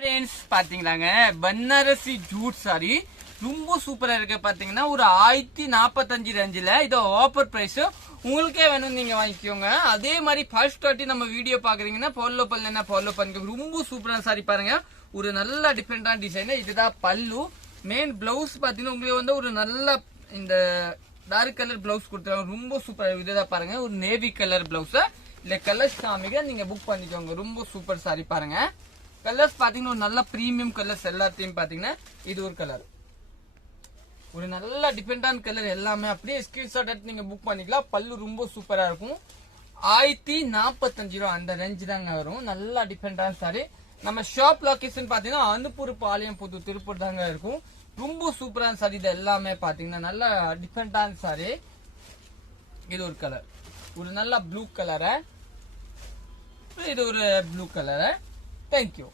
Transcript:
Friends பாத்தீங்களாங்க Banarasi Jude sorry ரொம்ப சூப்பரா இருக்கு பாத்தீங்கன்னா ஒரு 1045 ரேஞ்சில இது ஆஃபர் பிரைஸ் உங்களுக்கே வேணும் நீங்க வாங்கிக்கோங்க அதே மாதிரி ஃபர்ஸ்ட் வாட்டி நம்ம வீடியோ பாக்குறீங்கன்னா ஃபாலோ பண்ணலனா ஃபாலோ பண்ணுங்க ரொம்ப சூப்பரான சாரி பாருங்க ஒரு நல்ல டிஃபரெண்டான டிசைன் இதுதான் பல்லு மெயின் ப்ளவுஸ் பாத்தீங்கன்னா உங்களுக்கு வந்து ஒரு நல்ல இந்த டார்க் கலர் ப்ளவுஸ் கொடுத்தாங்க ரொம்ப சூப்பரா இதுதான் பாருங்க ஒரு நேவி கலர் ப்ளவுஸ் இல்ல கலர்ஸ் காமிங்க நீங்க புக் பண்ணிக்கோங்க ரொம்ப சூப்பர் சாரி பாருங்க கலர்ஸ் பாத்தீங்கன்னா ஒரு நல்ல பிரீமியம் கலர்ஸ் எல்லாத்தையும் பாத்தீங்கன்னா இது ஒரு கலர் ஒரு நல்ல டிஃபரெண்டான கலர் எல்லாமே அப்படியே ஸ்கிரீன்ஷாட் எடுத்து நீங்க புக் பண்ணிக்கலாம் பல்லு ரொம்ப சூப்பரா இருக்கும் 1045 ரூபா அந்த ரேஞ்ச் தாங்க வரும் நல்ல டிஃபரெண்டான சாரி நம்ம ஷாப் லொகேஷன் பாத்தீங்கன்னா அனுப்பூர் பாளையம் புது திருப்பூர் தாங்க இருக்கும் ரொம்ப சூப்பரான சாரி இது எல்லாமே பாத்தீங்கன்னா நல்ல டிஃபரெண்டான சாரி இது ஒரு கலர் ஒரு நல்ல ப்ளூ கலர் இது ஒரு ப்ளூ கலர் Thank you.